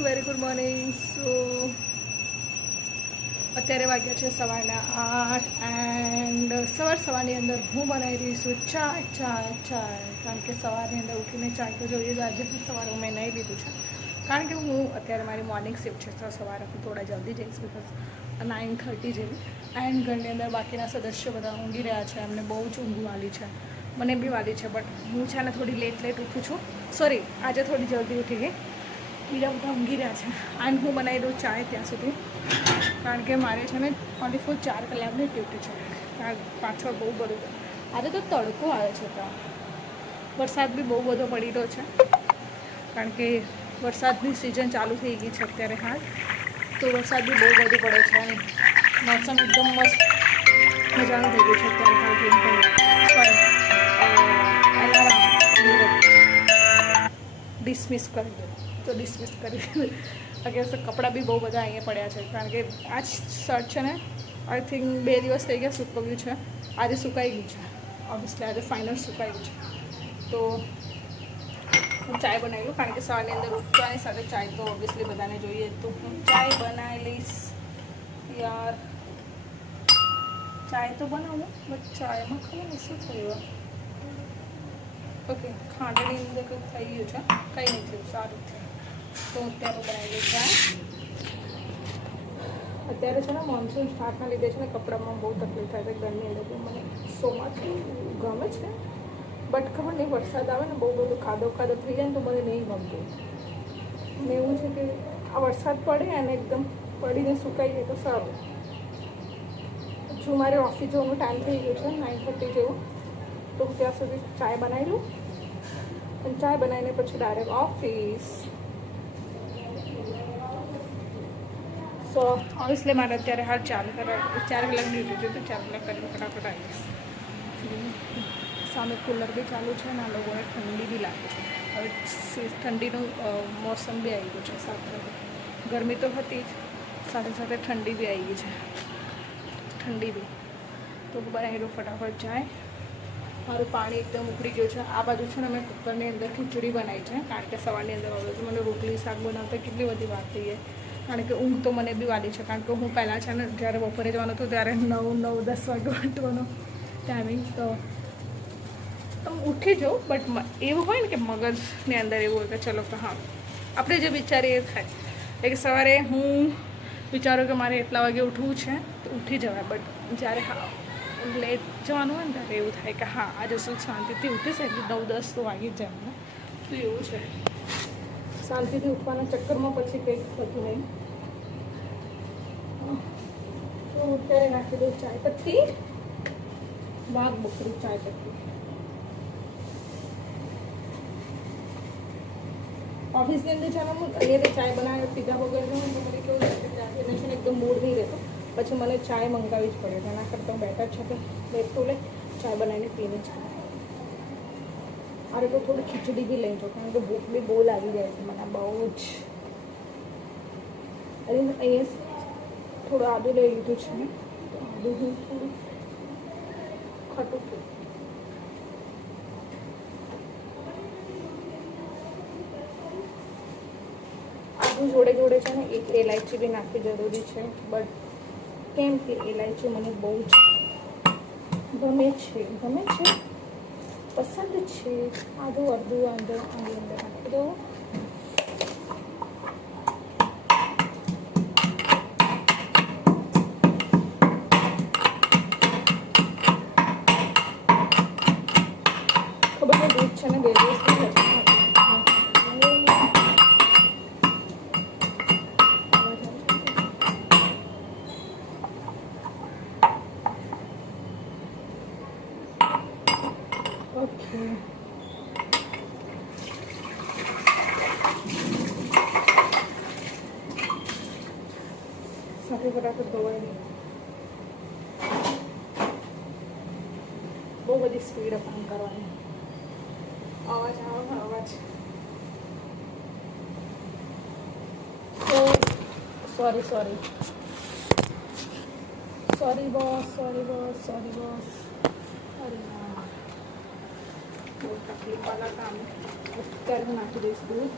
Very good morning. સો અત્યારે વાગ્યા છે સવારના 8 એન્ડ સવારની અંદર હું બનાવી રહી છું ચાય. કારણ કે સવારની અંદર ઉઠીને ચાય તો જોઈએ જ. આજે સવારે મેં નહીં લીધું છે કારણ કે હું અત્યારે મારી મોર્નિંગ શિફ્ટ છે, તો સવારે હું થોડા જલ્દી જઈશ બિકોઝ 9:30 જેવી. એન્ડ ઘરની અંદર બાકીના સદસ્યો બધા ઊંઘી રહ્યા છે. એમને બહુ જ ઊંઘ વાલી છે, મને બી વાલી છે. બટ હું છે ને થોડી લેટ ઉઠું છું. સોરી, આજે થોડી જલ્દી ઉઠી ગઈ. બીજા બધા ઊંઘી રહ્યા છે એન્ડ હું બનાવી દઉં ચાય ત્યાં સુધી, કારણ કે મારે છે ને 4 કલાકની ડ્યુટી છે. પાછળ બહુ બધું આજે તો તડકો આવે છે, ત્યાં વરસાદ બી બહુ બધો પડી રહ્યો છે કારણ કે વરસાદની સિઝન ચાલુ થઈ ગઈ છે અત્યારે હાલ. તો વરસાદ બી બહુ બધું પડે છે અને મોસમ એકદમ મસ્ત મજાનું થઈ ગયું છે અત્યારે હાલ. અલાર્મ ડિસમિસ કરી દો તો ડિસમિસ કરી દો. અત્યારે કપડાં બી બહુ બધા અહીંયા પડ્યા છે કારણ કે આ શર્ટ છે ને આઈ થિંક 2 દિવસ થઈ ગયા સુકવ્યું છે. આજે સુકાઈ ગયું છે, ઓબ્વિયસલી આજે ફાઇનલ સુકાઈ ગયું છે. તો હું ચાય બનાવી લઉં કારણ કે સવારની અંદર ઉઠવાની સાથે ચાય તો ઓબ્વિયસલી બધાને જોઈએ. તો હું ચાય બનાવી લઈશ યાર. ચાય તો બનાવું બટ ચાયમાં ખબર નહીં શું થયું. ઓકે, ખાંડની અંદર કંઈક થઈ ગયું છે, કંઈ નહીં થયું, સારું થયું. તો અત્યારે બનાવી લઈશ ચાય. અત્યારે છે ને મોન્સૂન સ્ટાર્ટના લીધે છે ને કપડામાં બહુ તકલીફ થાય છે ઘરની અંદર. મને સોમાં ગમે છે બટ ખબર નહીં, વરસાદ આવે ને બહુ બધું ખાધો થઈ જાય ને તો મને નહીં ગમતું. અને એવું છે કે આ વરસાદ પડે અને એકદમ પડીને સુકાઈ જાય તો સારું. જો મારે ઓફિસ જવાનું ટાઈમ થઈ ગયો છે 9:30 જેવું, તો ત્યાં સુધી ચાય બનાવી લઉં અને ચાય બનાવીને પછી ડાયરેક્ટ ઓફિસ. સો ઓબ્વિયસલી મારે અત્યારે હાલ 4 કલાકની ડ્યુટી છે, તો 4 કલાક કરીને ફટાફટ આવીશ. સામે કુલર બી ચાલુ છે અને આ લોકોને ઠંડી બી લાગે છે. હવે ઠંડીનું મોસમ બી આવી ગયું છે સાથે. ગરમી તો હતી જ, સાથે સાથે ઠંડી બી આવી ગઈ છે. ઠંડી બી તો બનાવી દઉં ફટાફટ ચાય. મારું પાણી એકદમ ઉકળી ગયું છે. આ બાજુ છે ને મેં કુકરની અંદર ખીચડી બનાવી છે કારણ કે સવારની અંદર હવે તો મને રોટલી શાક બનાવતા કેટલી બધી વાર થઈ જાય. કારણ કે ઊંઘ તો મને બી વાલી છે કારણ કે હું પહેલાં છે ને જ્યારે બપોરે જવાનું હતું ત્યારે 9, 10 વાગે વાંટવાનો ટાઈમિંગ. તો તમે ઉઠી જાઓ બટ એવું હોય ને કે મગજની અંદર એવું હોય કે ચલો કે હા આપણે જે વિચારીએ એ થાય. એટલે સવારે હું વિચારું કે મારે એટલા વાગે ઉઠવું છે તો ઉઠી જવાય. બટ જ્યારે હા લેટ જવાનું હોય ને ત્યારે એવું થાય કે હા આજે શું શાંતિથી ઉઠીશ એટલે 9, 10 તો વાગી જ જાય મને. તો એવું છે, શાંતિથી ઉઠવાના ચક્કરમાં પછી કંઈક થતું નહીં. તો અત્યારે નાખી દઉં ચાય પત્તી. વાઘ બકરી ચાય પત્તી. ઓફિસની અંદર જવાનું અહીંયા ચાય બનાવે પીધા વગર તો મને કેવું લાગે કે આજે છે ને એકદમ મૂડ નહીં રહેતો. પછી મને ચાય મંગાવવી જ પડે. એના કરતાં બેટર છે કે લેટું લે ચાય બનાવીને પીને જ. અરે તો થોડી ખીચડી બી લઈ જાઉં કારણ કે ભૂખ બી બહુ લાગી જાય છે મને બહુ જ. અરે અહીંયા થોડું આદું લઈ લીધું છે ને, તો આદું હું થોડું ખટું છું. આદું જોડે છે ને એક ઇલાયચી બી નાખવી જરૂરી છે. બટ કેમ કે ઇલાયચી મને બહુ જ ગમે છે, પસંદ છે. આદું અડધું આની અંદર નાખી દો. ખબર છે દૂધ છે ને 2 દિવસથી ઓકે. સાથે ફટાફટ ધોવાય નહીં. બહુ બધી સ્પીડ કામ કરવાની. અવાજ સોરી બોસ. અરે બહુ તકલીફવાળા કામ. અત્યારે હું નાખી દઈશ દૂધ.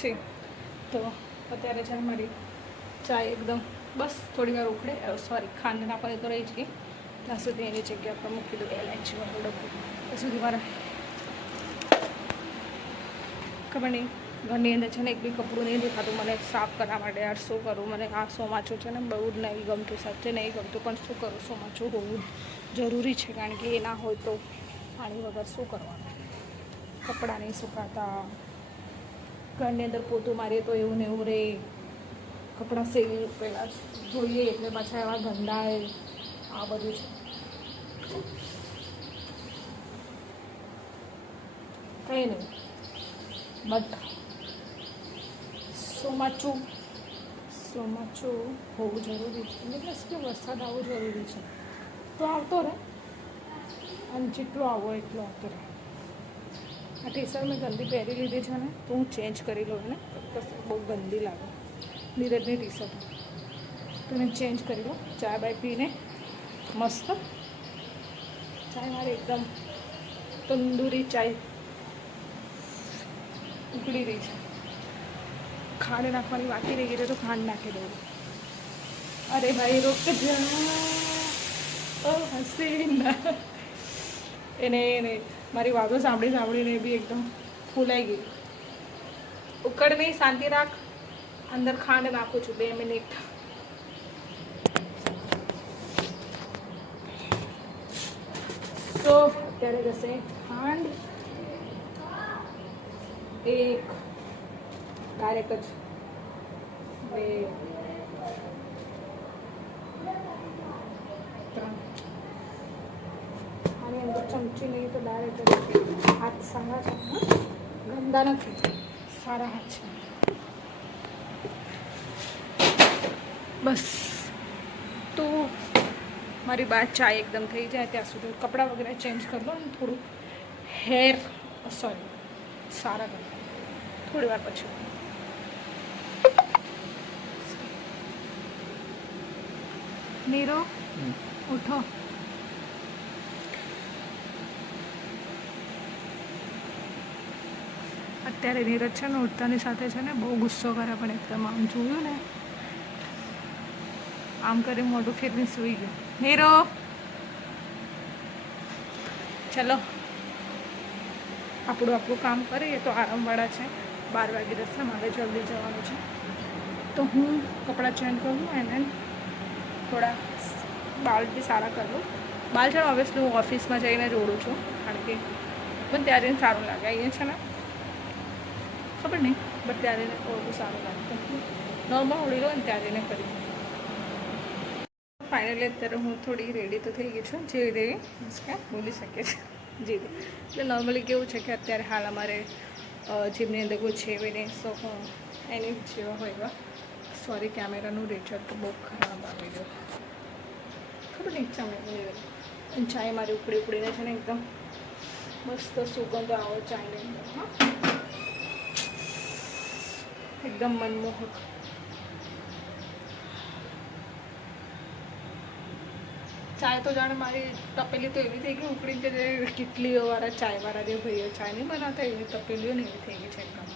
છે. તો અત્યારે છે મારી ચા એકદમ બસ થોડી વાર ઉકળે, સોરી ખાંડ નાખવાની તો રહી જ ગઈ, ત્યાં સુધી એની જગ્યા પર મૂકી દઉં એલાયચીવાળું ડબ્બું. ત્યાં સુધી મારા ખબર નહીં ઘરની અંદર છે ને એક બી કપડું નહીં દેખાતું મને સાફ કરવા માટે. યાર શું કરું, મને આ ચોમાસું છે ને બહુ જ નહીં ગમતું, સાચે નહીં ગમતું, પણ શું કરું, ચોમાસું હોવું જરૂરી છે, કારણ કે એ ના હોય તો પાણી વગર શું કરવાનું, કપડાં નહીં સુકાતા, ઘરની અંદર પોતું મારીએ તો એવું ને એવું રહે, કપડાં સેવી પહેલાં ધોઈએ એટલે પાછા એવા ગંદાય, આ બધું છે. કંઈ નહીં, બટ ચોમાસું હોવું જરૂરી છે, એટલે કે વરસાદ આવવો જરૂરી છે, તો આવતો રહે, અને જેટલો આવો એટલો આવતો રહે. આ ટી શર્ટ મેં ગંદી પહેરી લીધી છે ને, તો હું ચેન્જ કરી લઉં ને, બહુ ગંદી લાગે નીરજની ટી શર્ટ, તો મેં ચેન્જ કરી લઉં. ચા બાય પીને મસ્ત ચાય મારી એકદમ તંદૂરી ચાય ઉકળી રહી છે. ખાંડ નાખવાની બાકી રહી ગઈ તો ખાંડ નાખી દઉં. અરે ભાઈ રોક જા, ઓ હસીના. એને મારી વાતો સાંભળીને બી એકદમ ફૂલાઈ ગઈ. ઉકળ નહીં, શાંતિ રાખ, અંદર ખાંડ નાખું છું 2 મિનિટ. તો અત્યારે જશે ખાંડ એક ડાયરેક્ટ જ 2 3. આની અંદર ચમચી નહીં તો ડાયરેક્ટ હાથ સારા છે, ગંદા નથી, સારા હાથ છે. બસ તો મારી બાદ ચા એકદમ થઈ જાય ત્યાં સુધી કપડાં વગેરે ચેન્જ કરી લો અને થોડું હેર સારા કરી થોડી વાર પછી. નીરો ઉઠો. અત્યારે નીરજ છે ને ઉઠતાની સાથે છે ને બહુ ગુસ્સો કરે, પણ એકદમ આમ જોયું ને આમ કરી મોઢું ફેરવીને સૂઈ ગયો. નીરો ચલો આપણું કામ કરીએ તો આરામવાળા છે. 12 વાગી જશે, મારે જલ્દી જવાનું છે, તો હું કપડાં ચેન્જ કરું એને થોડા બાલ બી સારા કરી લઉં. બાલ છે ને ઓબ્વિયસલી હું ઓફિસમાં જઈને જોડું છું, કારણ કે પણ ત્યારે સારું લાગે. અહીંયા છે ને ખબર નહીં, બટ ત્યારે ઓળખું સારું લાગે, નોર્મલ ઓળી લો ને ત્યારે કરી. ફાઇનલી અત્યારે હું થોડી રેડી તો થઈ ગઈ છું, જેવી દેવી મીન્સ કે બોલી શકે છે જેવી. એટલે નોર્મલી કેવું છે કે અત્યારે હાલ અમારે જીમની અંદર કોઈ છે બી નહીં, સો હું એની જેવા હોય એવા. સોરી કેમેરાનું રેચર તો બહુ ખરાબ આવી ગયો, ખબર નહીં ચાય ચાય મારી ઉકળીને છે ને એકદમ મસ્ત સુગંધ આવો ચાયની અંદર. હા, એકદમ મનમોહક. ચાય તો જાણે મારી તપેલી તો એવી થઈ ગઈ ઉકળીને, જે કેટલીઓવાળા ચાયવાળા જે ભાઈઓ ચાય નહીં બનાવતા એવી તપેલીઓ ને એવી થઈ ગઈ છે એકદમ.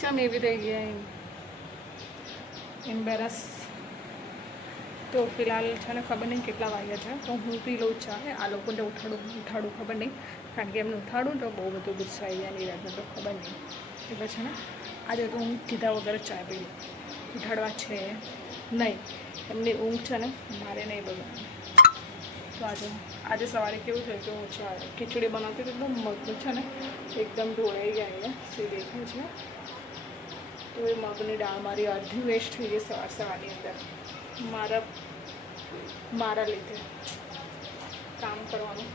ચમ એવી થઈ ગયા એમ્બેરસ. તો ફિલહાલ છે ને ખબર નહીં કેટલા વાગ્યા છે, તો હું પી લઉં ચા. આ લોકોને ઉઠાડું ખબર નહીં, કારણ કે એમને ઉઠાડું તો બહુ બધું ગુસ્સો આવી જાય નીરજને, તો ખબર નહીં. એટલે છે ને આજે તો હું કીધા વગર ચા પી લઉં. ઉઠાડવા છે નહીં, એમની ઊંઘ છે ને મારે નહીં બગાડવાની. તો આજે સવારે કેવું થયું કે હું ખીચડી બનાવતી તો એકદમ મગનું છે ને એકદમ ઢોળાઈ ગયા અહીંયા સી દેખાય છે. તો એ મગની દાળ મારી અડધી વેસ્ટ થઈ ગઈ સવારની અંદર, મારા લીધે. કામ કરવાનું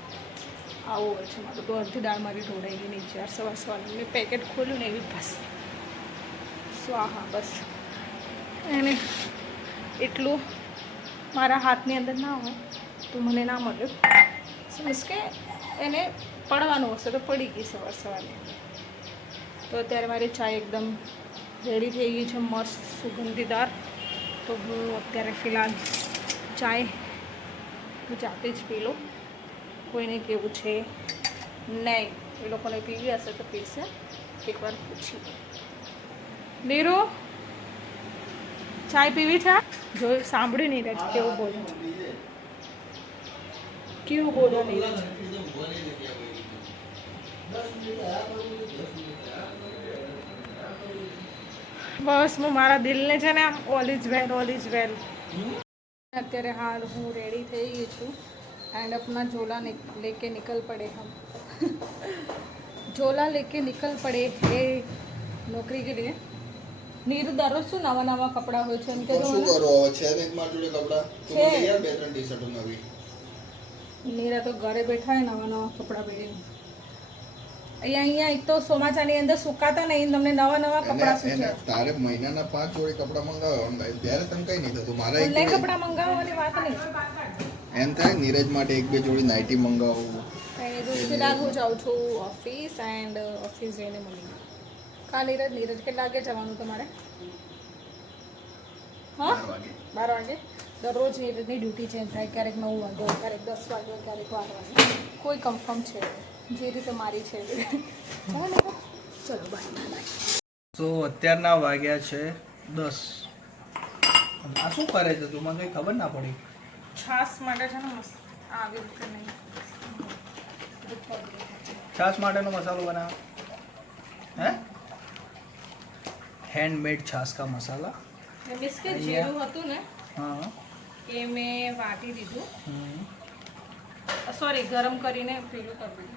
આવું હોય છે મારું, તો અડધી દાળ મારી ઢોળાઈ ગઈ નીચે. સવારની મેં પેકેટ ખોલ્યું ને એવી બસ સ્વાહા, બસ એને એટલું મારા હાથની અંદર ના હોય તો મને ના મળ્યું. મીન્સ કે એને પડવાનું હશે તો પડી ગઈ સવારની. તો અત્યારે મારી ચા એકદમ રેડી થઈ ગઈ છે, મસ્ત સુગંધીદાર. તો હું અત્યારે ફિલહાલ ચાય હું જાતે જ પી લઉં, કોઈને કેવું છે નહીં. એ લોકોને પીવી હશે તો પીશે, એકવાર પૂછી. નીરુ ચાય પીવી છે? જો સાંભળી નીરજ કેવું બોલો, કેવું બોલો નીરજ. બસ હું મારા દિલને છે ને આમ all is well, all is well. અત્યારે હાલ હું રેડી થઈ ગઈ છું एंड अपना झोला लेके निकल पड़े हम झोला लेके निकल पड़े हे नौकरी के लिए. નીરુ દરરોજ શું નવા નવા કપડા હોય છે એમ કે શું કરો હવે છે ને એક માર જોડે કપડા તો મને યાર બે ત્રણ ટી-શર્ટો નવી. નીરા તો ઘરે બેઠા હોય નવા નવા કપડા પહેરીને. અહીંયા એક તો ચોમાસાની અંદર સુકાતા નહીં, તમને નવા નવા કપડા શું છે. તારે મહિનાના 5 જોડી કપડા મંગાવો ઓનલાઈન, ત્યારે તને કઈ નહીં થતું. મારા એક ઓનલાઈન કપડા મંગાવવાની વાત નહીં. એમ થાય નીરજ માટે એક બે જોડી નાઇટી મંગાવો. ફિલહાલ હું જાઉં છું ઓફિસ એન્ડ ઓફિસ જઈને મળી. કા નીરજ કેટલા વાગે જવાનું તમારે? હા 12 વાગે. દરરોજ નીરજની ડ્યુટી ચેન્જ થાય, ક્યારેક 9 વાગે, ક્યારેક 10 વાગે, ક્યારેક 12 વાગે, કોઈ કન્ફર્મ છે જે રીતે મારી છે. ચલો બાય. તો અત્યારના વાગ્યા છે 10. આ શું કરે છે તું? મને કઈ ખબર ના પડી. છાસ માટે છે ને મસ્ત આવી રીતે નહીં, છાસ માટેનો મસાલો બનાવ. હે હેન્ડમેડ છાસ કા મસાલા. મીન્સ કે જીરું હતું ને હા એ મેં વાટી દીધું, સોરી ગરમ કરીને પેલું કરી દીધું.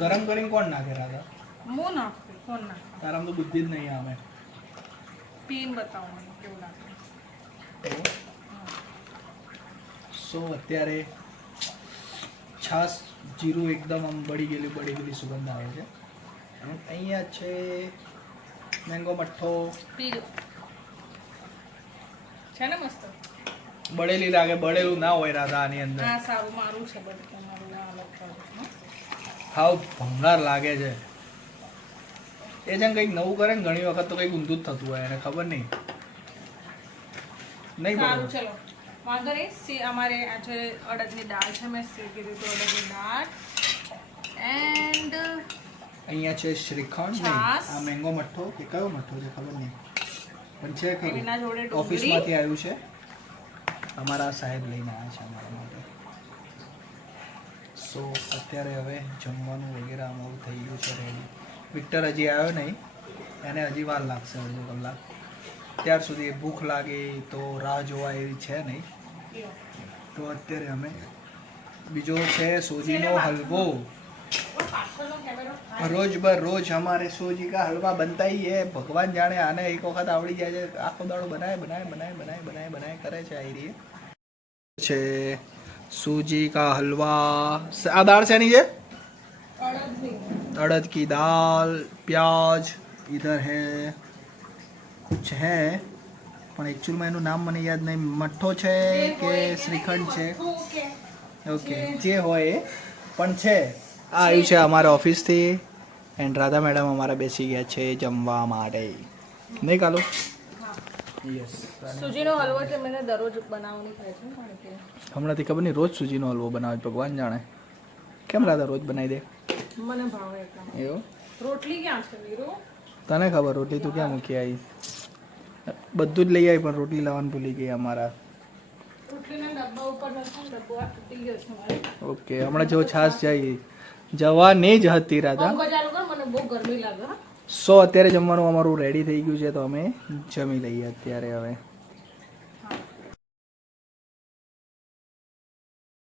ગરમ કરીને કોણ નાખે રાધા? હું નાખું, કોણ નાખે? તારામાં તો બુદ્ધિ જ નહીં આવે. પીન બતાવો મને કેવું લાગે. સો અત્યારે છાસ જીરું એકદમ આમ બળી ગયેલી સુગંધ આવે છે. અને અહીંયા છે મેંગો મઠ્ઠો. પીલું છે ને મસ્ત. બળેલી લાગે, બળેલું ના હોય રાધા આની અંદર. હા સારું, મારું છે બધું, તમારું ના અલગ કરું. હાવ ભંગાર લાગે છે. એ જેમ કંઈક નવું કરે ને ઘણી વખત તો કંઈક ઊંધું જ થતું હોય, એને ખબર નહીં. નહીં સારું બરોબર. ચલો વાંધો નહીં. અમારે આજે અડદની દાળ છે, મેં શેકી દીધું અડદની દાળ. એન્ડ અહીંયા છે શ્રીખંડ. છાસ. આ મેંગો મઠ્ઠો કે કયો મઠ્ઠો છે ખબર નહીં, પણ છે એના જોડે ખરું. ડુંગળી. ઓફિસમાંથી આવ્યું છે, અમારા સાહેબ લઈને આવ્યા છે અમારા માટે. સો અત્યારે હવે જમવાનું વગેરે અમારું થઈ ગયું છે રેડી. વિક્ટર હજી આવ્યો નહીં, એને હજી વાર લાગશે, અડધો કલાક. ત્યાર સુધી ભૂખ લાગે તો રાહ જોવા એવી છે નહીં. તો અત્યારે અમે બીજો છે સોજીનો હલવો. રોજ રોજ हमारे सोजी का हलवा बनता ही है. भगवान जाने आने एक वक्त आवड़ी जाए છે, આખો દાડો બનાય કરે છે. આવી રહી છે सूजी का हलवा. આ દાળ છે ની છે अड़द की दाल, प्याज इधर है कुछ है પણ એકચ્યુઅલમાં એનું નામ મને યાદ નહીં. મઠ્ઠો છે કે શ્રીખંડ છે, ઓકે જે હોય એ પણ છે. આ આવ્યું છે અમારા ઓફિસથી એન્ડ રાધા મેડમ અમારા બેસી ગયા છે જમવા માટે. નહીં કાલું? યસ. સૂજીનો હલવો છે, મને દરરોજ બનાવવાની થાય છે કારણ કે હમણાંથી ખબર નહીં રોજ સૂજીનો હલવો બનાવે, ભગવાન જાણે. કેમ રાધા રોજ બનાવી દે? મને ભાવે એટલા. એવું? રોટલી ક્યાં છે વીરો? તને ખબર, રોટલી તું ક્યાં મૂકી આવી? બધું જ લઈ આવી પણ રોટલી લાવવાનું ભૂલી ગઈ અમારા. રોટલીના ડબ્બા ઉપર નથી, ડબ્બો આ તૂટી ગયો છે મારે. ઓકે, હમણાં જો છાસ જવાની જ હતી રાધા. પંખો ચાલુ કર, મને બહુ ગરમી લાગે. સો અત્યારે જમવાનું અમારું રેડી થઈ ગયું છે, તો અમે જમી લઈએ અત્યારે હવે.